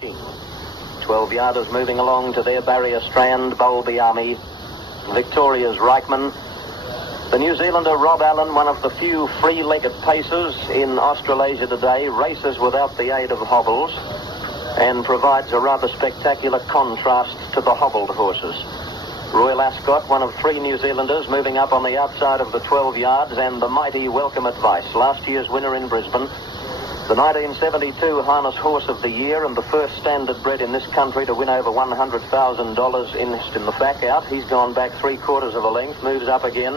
King. 12-yarders moving along to their barrier strand. Bowlby Army. Victoria's Reichman. The New Zealander Rob Allen, one of the few free-legged pacers in Australasia today, races without the aid of hobbles and provides a rather spectacular contrast to the hobbled horses. Royal Ascot, one of 3 New Zealanders, moving up on the outside of the 12 yards, and the mighty Welcome Advice, last year's winner in Brisbane. The 1972 Harness Horse of the Year and the first standard bred in this country to win over $100,000 in the back out. He's gone back 3/4 of a length, moves up again.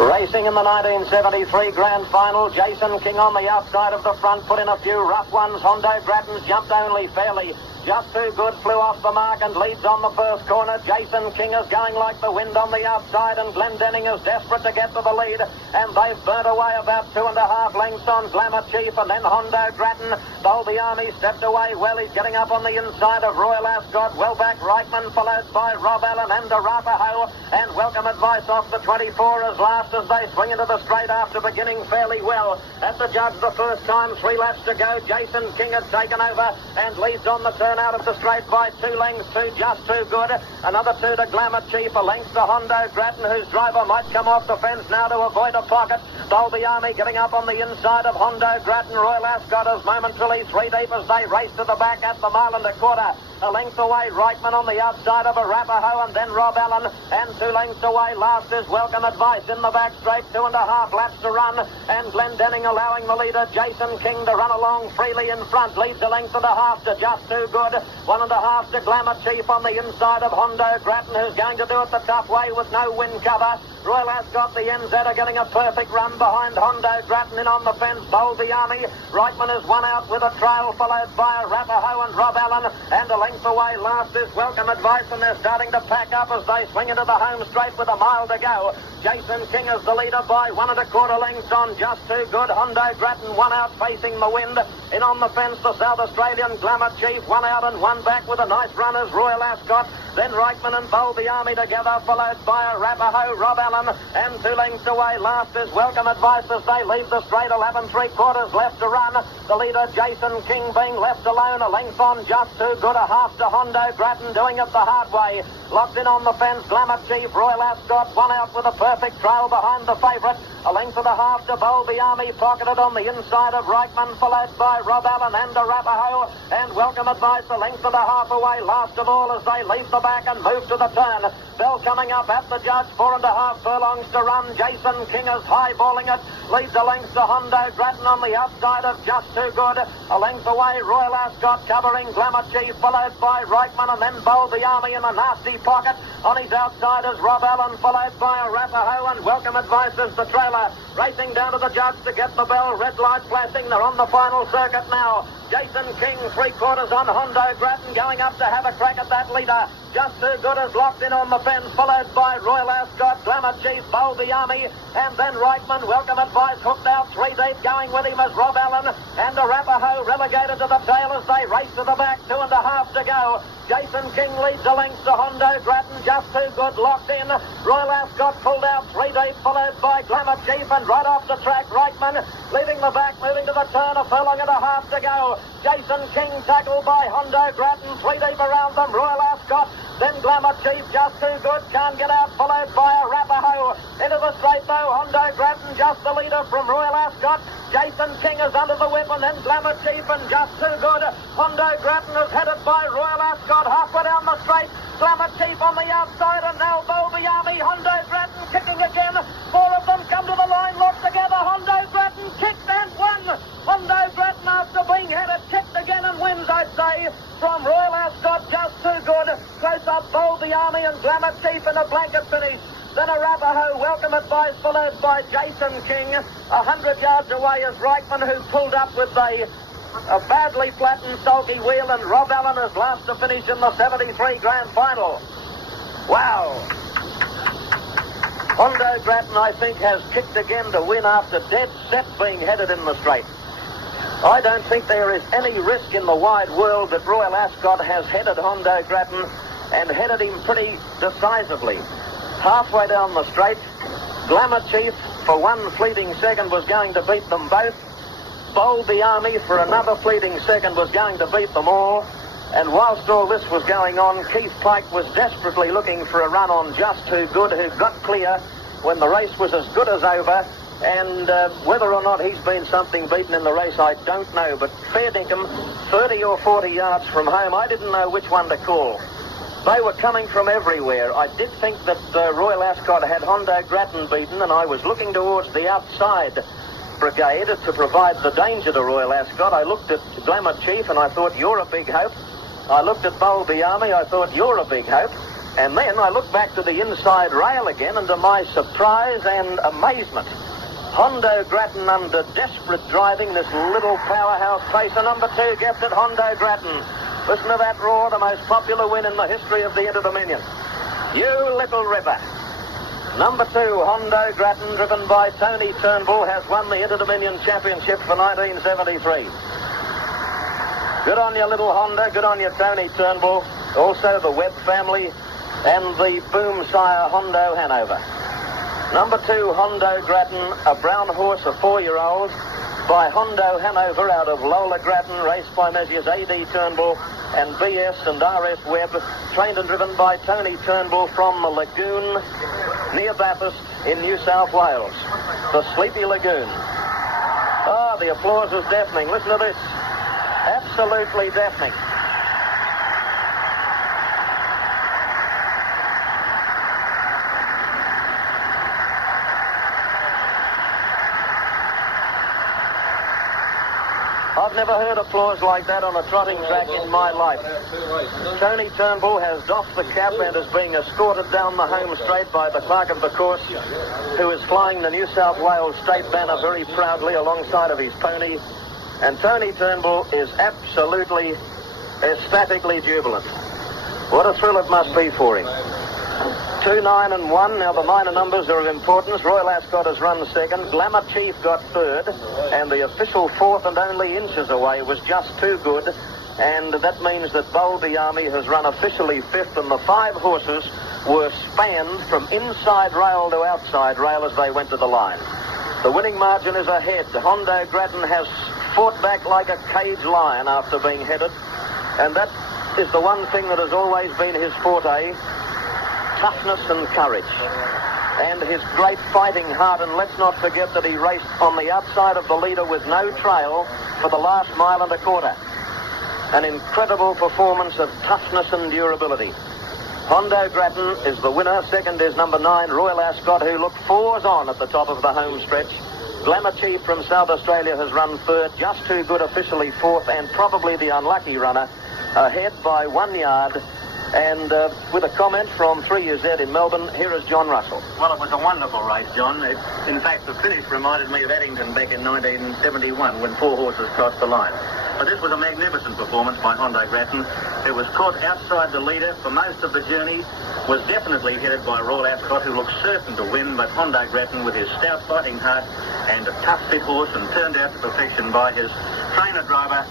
Racing in the 1973 Grand Final, Jason King on the outside of the front, put in a few rough ones. Hondo Grattan jumped only fairly. Just Too Good flew off the mark and leads on the first corner. Jason King is going like the wind on the outside, and Glendenning is desperate to get to the lead, and they've burnt away about 2.5 lengths on Glamour Chief, and then Hondo Grattan. Bowlby Army stepped away well. He's getting up on the inside of Royal Ascot. Well back Reichman, followed by Rob Allen and Arapaho, and Welcome Advice off the 24 as last as they swing into the straight after beginning fairly well. At the judge the first time, 3 laps to go. Jason King has taken over and leads on the turn out of the straight by 2 lengths to Just Too Good. Another 2 to Glamour Chief, a length to Hondo Grattan, whose driver might come off the fence now to avoid a pocket. Bowlby Army getting up on the inside of Hondo Grattan. Royal Ascot is momentarily 3 deep as they race to the back at the mile and a quarter. A length away, Reichman on the outside of Arapaho, and then Rob Allen, and 2 lengths away. Last is Welcome Advice in the back straight, 2.5 laps to run, and Glendenning allowing the leader, Jason King, to run along freely in front. Leads a length and a half to Just Too Good, 1.5 to Glamour Chief on the inside of Hondo Grattan, who's going to do it the tough way with no wind cover. Royal Ascot, the NZ, are getting a perfect run behind Hondo Grattan. In on the fence, Bowlby Army. Reichman is 1 out with a trail, followed by Arapaho and Rob Allen, and a length away. Last is Welcome Advice, and they're starting to pack up as they swing into the home straight with a mile to go. Jason King is the leader by 1 1/4 lengths on Just Too Good. Hondo Grattan 1 out facing the wind. In on the fence, the South Australian Glamour Chief, 1 out and 1 back with a nice run as Royal Ascot. Then Reichman and Bowlby Army together, followed by Arapaho, Rob Allen, and 2 lengths away. Last is Welcome Advice as they leave the straight. 11 3/4 left to run. The leader, Jason King, being left alone. A length on Just Too Good, a half to Hondo Grattan, doing it the hard way. Locked in on the fence, Glamour Chief, Royal Ascot, 1 out with a perfect trail behind the favourite. A length and a half to Bowlby Army, pocketed on the inside of Reichman, followed by Rob Allen and Arapaho, and Welcome Advice a length and a half away, last of all as they leave the back and move to the turn. Bell coming up at the judge, 4.5 furlongs to run. Jason King is highballing it, leads a length to Hondo Grattan on the outside of Just Too Good. A length away, Royal Ascot covering Glamour Chief, followed by Reichman, and then Bowlby Army in a nasty pocket. On his outside is Rob Allen, followed by Arapaho, and Welcome Advice is the trailer. Racing down to the judge to get the bell, red light flashing. They're on the final circuit now. Jason King, 3/4 on Hondo Grattan, going up to have a crack at that leader. Just Too Good is locked in on the fence, followed by Royal Ascot, Glamour Chief, Bowlby Army, and then Reichman. Welcome Advice hooked out 3 deep, going with him as Rob Allen, and Arapaho relegated to the tail as they race to the back, 2.5 to go. Jason King leads a length to Hondo Grattan, Just Too Good locked in. Royal Ascot pulled out 3 deep, followed by Glamour Chief, and right off the track, Reichman leaving the back, moving to the turn, 1.5 furlongs to go. Jason King tackled by Hondo Grattan, 3 deep around them, Royal Ascot, then Glamour Chief, Just Too Good, can't get out, followed by Arapaho. Into the straight though, Hondo Grattan just the leader from Royal Ascot. Jason King is under the whip, and then Glamour Chief and Just Too Good. Hondo Grattan is headed by Royal Ascot, halfway down the straight. Glamour Chief on the outside, and now Bowlby Army. Hondo Grattan kicking again. 4 of them come to the line, locked together. Hondo Grattan kicked and won. Hondo Grattan, after being headed, kicked again and wins, I'd say, from Royal Ascot. Just Too Good. Close up Bowlby Army and Glamour Chief in a blanket finish. Then Arapaho, Welcome Advice, followed by Jason King. 100 yards away is Reichman, who pulled up with a badly flattened sulky wheel, and Rob Allen is last to finish in the 73 Grand Final. Wow. Hondo Grattan, I think, has kicked again to win after dead set being headed in the straight. I don't think there is any risk in the wide world that Royal Ascot has headed Hondo Grattan, and headed him pretty decisively. Halfway down the straight, Glamour Chief, for 1 fleeting second, was going to beat them both. Bowlby Army for another fleeting second was going to beat them all. And whilst all this was going on, Keith Pike was desperately looking for a run on Just Too Good, who got clear when the race was as good as over. And whether or not he's been something beaten in the race, I don't know. But fair dinkum, 30 or 40 yards from home, I didn't know which one to call. They were coming from everywhere. I did think that Royal Ascot had Hondo Grattan beaten, and I was looking towards the outside brigade to provide the danger to Royal Ascot. I looked at Glamour Chief, and I thought, you're a big hope. I looked at Bowlby Army, I thought, you're a big hope. And then I looked back to the inside rail again, and to my surprise and amazement, Hondo Grattan, under desperate driving, this little powerhouse pacer, number 2, gifted Hondo Grattan. Listen to that roar, the most popular win in the history of the Interdominion. You little ripper. Number 2, Hondo Grattan, driven by Tony Turnbull, has won the Interdominion Championship for 1973. Good on you, little Honda. Good on you, Tony Turnbull. Also the Webb family and the Boom Sire Hondo Hanover. Number 2, Hondo Grattan, a brown horse, a 4-year-old, by Hondo Hanover out of Lola Grattan, raced by Messrs A.D. Turnbull and B.S. and R.S. Webb, trained and driven by Tony Turnbull from the Lagoon near Bathurst in New South Wales. The Sleepy Lagoon. Ah, the applause is deafening. Listen to this. Absolutely deafening. I've never heard applause like that on a trotting track in my life. Tony Turnbull has doffed the cap and is being escorted down the home straight by the clerk of the course, who is flying the New South Wales state banner very proudly alongside of his pony. And Tony Turnbull is absolutely, ecstatically jubilant. What a thrill it must be for him. 2, 9 and 1. Now the minor numbers are of importance. Royal Ascot has run second. Glamour Chief got third. And the official fourth and only inches away was Just Too Good. And that means that Bowlby Army has run officially fifth, and the 5 horses were spanned from inside rail to outside rail as they went to the line. The winning margin is ahead. Hondo Grattan has fought back like a cage lion after being headed. And that is the one thing that has always been his forte. Toughness and courage, and his great fighting heart. And let's not forget that he raced on the outside of the leader with no trail for the last mile and a quarter. An incredible performance of toughness and durability. Hondo Grattan is the winner. Second is number 9, Royal Ascot, who looked 4s on at the top of the home stretch. Glamour Chief from South Australia has run third. Just Too Good officially fourth, and probably the unlucky runner, ahead by 1 yard. And with a comment from 3UZ in Melbourne, here is John Russell. Well, it was a wonderful race, John. In fact, the finish reminded me of Addington back in 1971 when 4 horses crossed the line. But this was a magnificent performance by Hondo Grattan, who was caught outside the leader for most of the journey, was definitely headed by Royal Ascot, who looked certain to win, but Hondo Grattan, with his stout fighting heart and a tough fit horse, and turned out to perfection by his trainer-driver,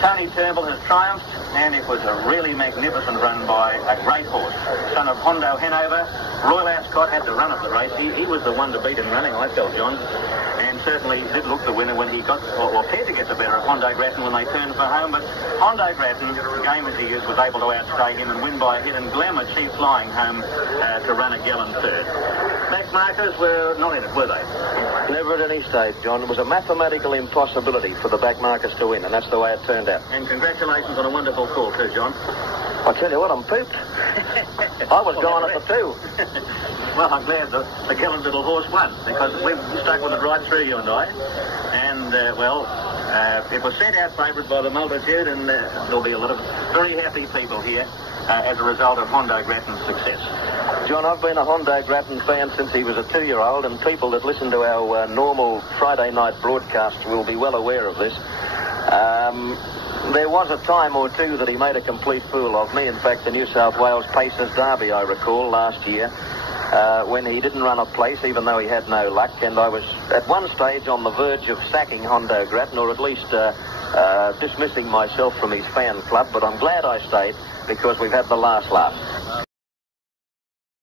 Tony Turnbull, has triumphed, and it was a really magnificent run by a great horse, son of Hondo Hanover. Royal Ascot had the run of the race. He was the one to beat in running, I felt, John, and certainly did look the winner when he got, or appeared to get the better of Hondo Grattan when they turned for home. But Hondo Grattan, game as he is, was able to outstay him and win by a hit, and Glamour Chief flying home to run a gallant third. Back markers were not in it, were they? Never at any stage, John. It was a mathematical impossibility for the back markers to win, and that's the way it turned out. And congratulations on a wonderful call too, John. I tell you what, I'm pooped. I was going at the 2. Well, I'm glad the gallant little horse won, because we stuck with it right through, you and I. And, it was sent out favourite by the multitude, and there'll be a lot of very happy people here as a result of Hondo Grattan's success. John, I've been a Hondo Grattan fan since he was a 2-year-old, and people that listen to our normal Friday night broadcasts will be well aware of this. There was a time or two that he made a complete fool of me. In fact, the New South Wales Pacers Derby, I recall, last year, when he didn't run a place, even though he had no luck, and I was at one stage on the verge of sacking Hondo Grattan, or at least dismissing myself from his fan club, but I'm glad I stayed, because we've had the last laugh.